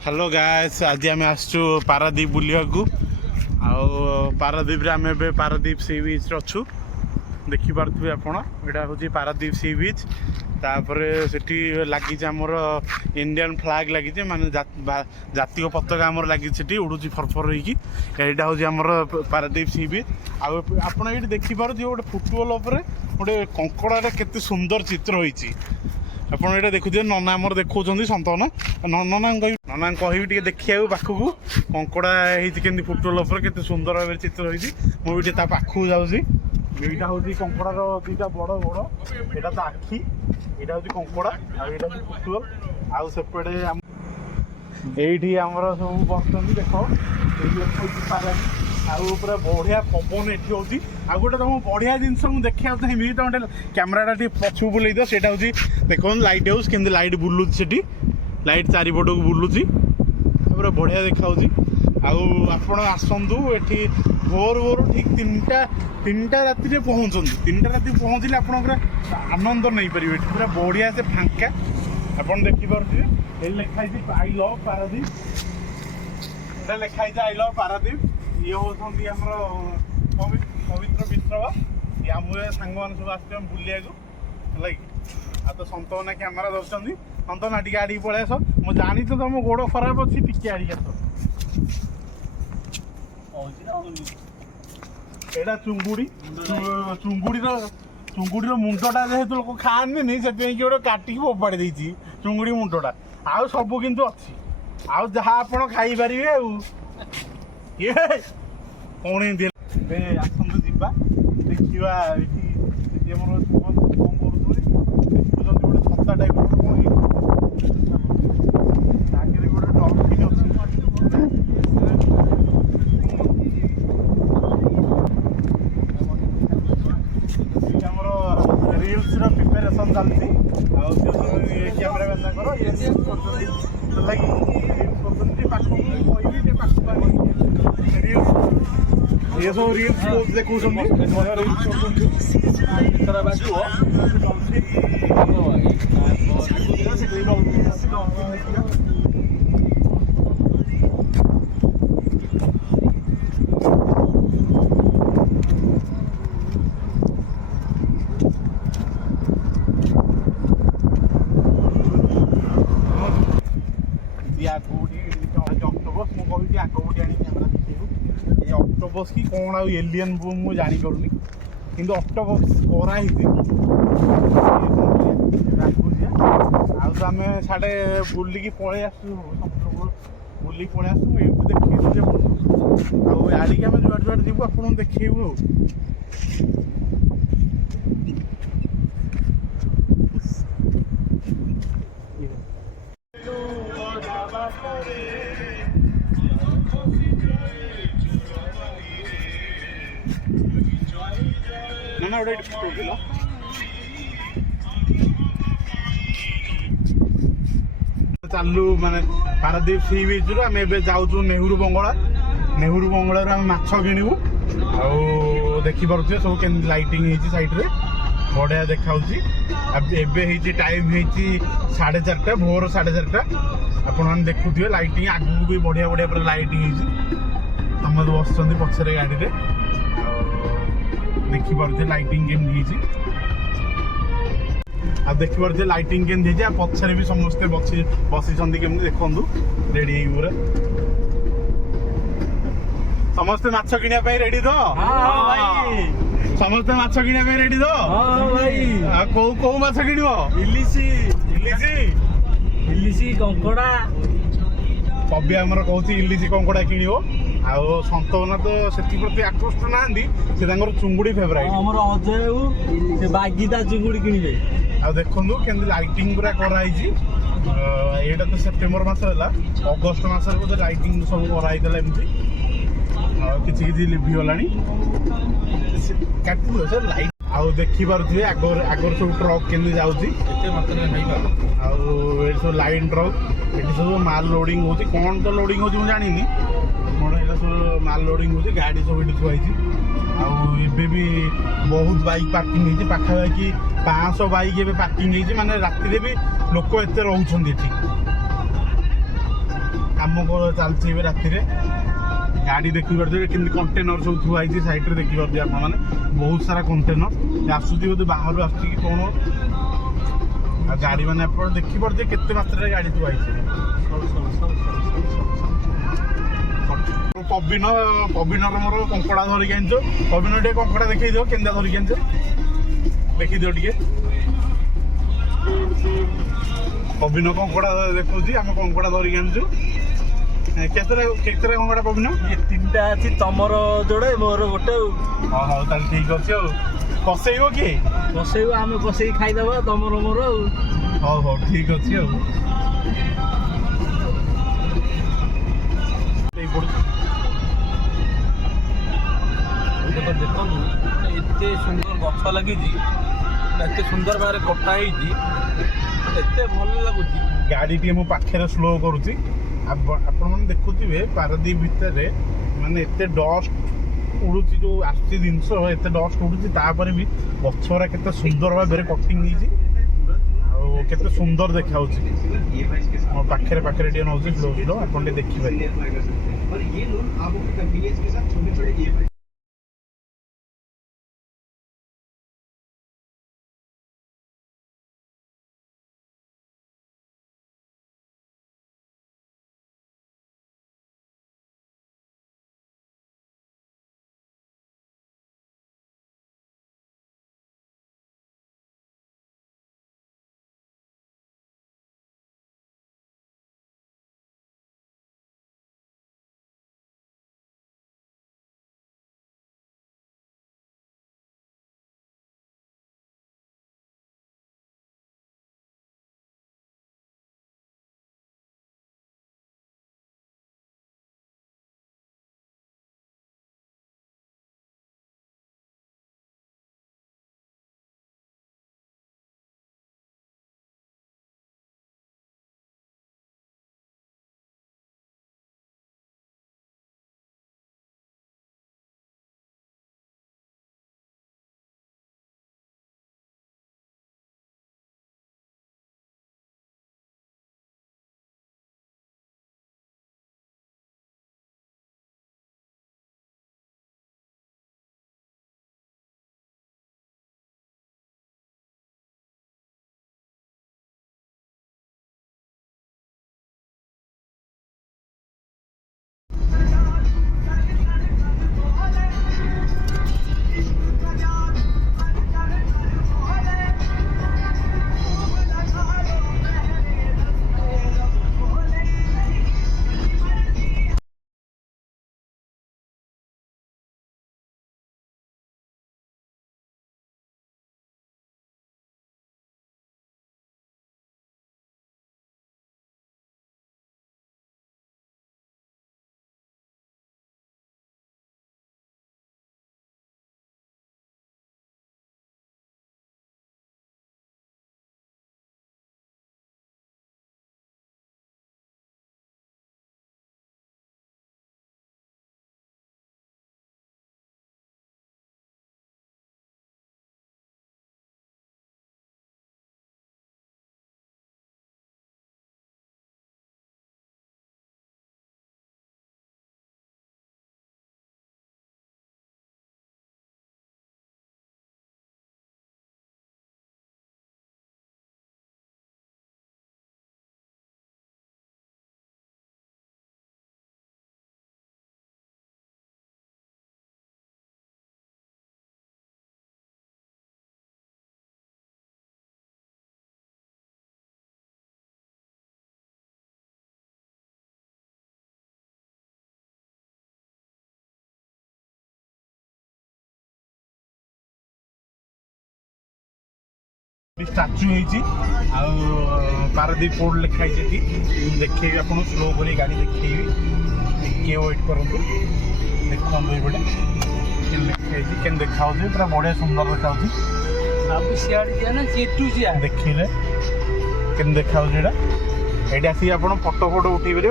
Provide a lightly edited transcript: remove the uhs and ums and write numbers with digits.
Hello guys आज आम आसचु पारादीप बुलिया पारादीप आम ए पारादीप सी बीच अच्छु देखिपे आप यहाँ हूँ पारादीप सी बीच तापर सेठी लगी आमर इंडियन फ्लैग लगी माने जातीय पताका आमर लगी उड़ूची फरफर होटा हूँ आमर पारादीप सी बीच आप ये देखिपुर गोटे फुटबॉल गोटे कंकड़ाटे केते सुंदर चित्र होती आपड़ ये देखुए नना आमर देखा सन्तन नना कह देखा पाखक कंकड़ा होती फुटबॉल के सुंदर भाव चित्र होती मुझे पाखक जाऊँगी यहाँ हूँ कंकड़ार दुईटा बड़ बड़ यहाँ तो आखि यहाँ हूँ कंकड़ा आईटा हूँ फुटबॉल आउ सेपटे ये आमर सब बस देख पूरा बढ़िया पवन ये हूँ आ गोटे तुम बढ़िया जिनस मुझे देखा चाहिए तुम कैमेराटा पछू बुले दियो सेटा हूँ देख लाइट हाउस के लाइट बुलूची से लाइट चारिपट को बुलूची पूरा बढ़िया देखा आपण आसतु ये भोर भोर ठीक तीनटा राति पहुँचती तीनटा राति पहुँचले आप आनंद नहीं पारे पूरा बढ़िया से फांका आप देखिपे ये लिखाई आई लव पारादीप ये लिखाई आई लव पारादीप ये होती पवित्र विश्रवा ये आम सांग मैंने सब आस बुलिया है आ तो सन्तना कैमेरा धरती सन्तना टे आड़ी पलि आस मुझे जानी तो तुम गोड़ खराब अच्छी टी आड़ी आस एटा चुंगुड़ी चुंगुड़ी मुंडटा जेहेतु लोक खाने से गोटे काटिकी फोपाड़ी देती चुंगुड़ी मुंडटा आउ सब किंतु अच्छी आउ जहाँ आप खाईपर ये कौन आसतु जा देखा ये कौन कर गोटे छता टाइप कौन आगे गोटे डल्फिन अच्छी रिल्स प्रिपेरेसन चलती कैमेरा ये सब रिल्स देखो अक्टोपस मुझे आग गोटे आनी कैमेरा देखू ये अक्टोपस कि कौन आ एलियन मुझे जापी कि अक्टोपस कराई आम साढ़े बुलिकी पलि आसु समुद्र बुलिक पलि आसु ये देखिए आड़िकी आम जुआड़ जुआड़ जीव आप देखू ना गोटे चालू माने पारादीप सी बीच रू आम ए जाऊँ नेहरू बंगला आम माछ किणु आ देखिपे सब के लाइटिंग होती साइड्रे बढ़िया देखा टाइम होती 4:30 भोर 4:30 आपण देखुए लाइटिंग आगू भी बढ़िया बढ़िया पूरा लाइटिंग होती समस्त बस पछरे गाड़ी में देखिपे लाइटिंग केमती देखिपे लाइटिंग केमती पछरे भी समस्ते बसी केमती देखु रेडी पूरा समस्ते माछ किणा रेडी तो समस्ते माछ किणा रेडी तो कौ माछ किण इलिशी कंकड़ा कवि आमर कहती इलिशी कंकड़ा किण आउ सन्तना तो से प्रति आकृष्ट ना से चुंगुड़ी फेवराइट हमर अजय बागीदा चुंगुड़ी किणवे आ देखु के लाइटिंग पूरा कराई यहाँ तो सेप्टेम्बर मस है अगस्ट मसर बोधे लाइटिंग सब कराई किसी लिभिगला काटी से लाइट आउ देखिपे आगर सब ट्रक के जाऊँगी सब लाइन ट्रक ये सब माल लोडिंग हो कौन तो लोडिंग हो जानी कौन ये सब माल लोडिंग हो गाड़ी सब ये थुआई भी बहुत बाइक पार्किंग होती पाखापाखि 500 बाइक ए पार्किंग होती माने राति भी लोक एत रोच କାମ ଚାଲିଛି ଏବେ ରାତିରେ। ଗାଡ଼ି ଦେଖିପାରୁଥିବେ କେମିତି କଣ୍ଟେନର ସବୁ ଥୁଆ ହେଇଛି ସାଇଡ଼ରେ, ଦେଖିପାରୁଥିବେ ଆପଣମାନେ ବହୁତ ସାରା କଣ୍ଟେନର ଆସୁଛି, ବୋଧେ ବାହାରୁ ଆସୁଛି କି କ'ଣ। ଆଉ ଗାଡ଼ି ମାନେ ଆପଣ ଦେଖିପାରୁଥିବେ କେତେ ମାତ୍ରାରେ ଗାଡ଼ି ଥୁଆ ହେଇଛି। ପବିନର ମୋର କଙ୍କଡ଼ା ଧରିକି ଆଣିଛ। ପବିନ ଟିକେ କଙ୍କଡ଼ା ଦେଖେଇ ଦିଅ, କେନ୍ତା ଧରିକି ଆଣିଛ ଦେଖିଦିଅ ଟିକେ। ପବିନ କଙ୍କଡ଼ା ଦେଖଉଛି, ଆମେ କଙ୍କଡ଼ା ଧରିକି ଆଣିଛୁ। କେତେଟା କଙ୍କଡ଼ା ପବିନ? ଇଏ 3ଟା ଅଛି, ତମର ଯୋଡ଼େ ମୋର ଗୋଟେ। ହଁ ହଉ ତାହେଲେ ଠିକ୍ ଅଛି। ଆଉ କଷେଇବ କିଏ? କଷେଇବ, ଆମେ କଷେଇକି ଖାଇଦେବା ତମର ମୋର ଆଉ। ହଉ ହଉ ଠିକ୍ ଅଛି। ଆଉ ଦେଖନ୍ତୁ ଏତେ ସୁନ୍ଦର ଗଛ ଲାଗିଛି, ଏତେ ସୁନ୍ଦର ଭାବରେ କଟା ହେଇଛି, ଏତେ ଭଲ ଲାଗୁଛି। ଗାଡ଼ି ଟିକେ ମୋ ପାଖରେ ସ୍ଲୋ କରୁଛି। ଆପଣମାନେ ଦେଖୁଥିବେ ପାରାଦୀପ ଭିତରେ ମାନେ ଏତେ ଡଷ୍ଟ ଉଡ଼ୁଛି, ଯେଉଁ ଆସୁଛି ଜିନିଷ ଏତେ ଡଷ୍ଟ ଉଡ଼ୁଛି, ତାପରେ ବି ଗଛଗୁଡ଼ା କେତେ ସୁନ୍ଦର ଭାବରେ କଟିଂ ହେଇଛି ଆଉ କେତେ ସୁନ୍ଦର ଦେଖାଯାଉଛି। ମୋ ପାଖରେ ଟିକେ ନେଉଛି ସ୍ଲୋ, ଆପଣ ଟିକେ ଦେଖିପାରିବେ। स्टाच्यू पारादीप पोर्ट लिखाई देखी आप स्लो कर गाड़ी देखी टे वेट करूँ देखते लिखाई के देखा पूरा बढ़िया सुंदर देखा देखा ये आसिक आप फटो उठे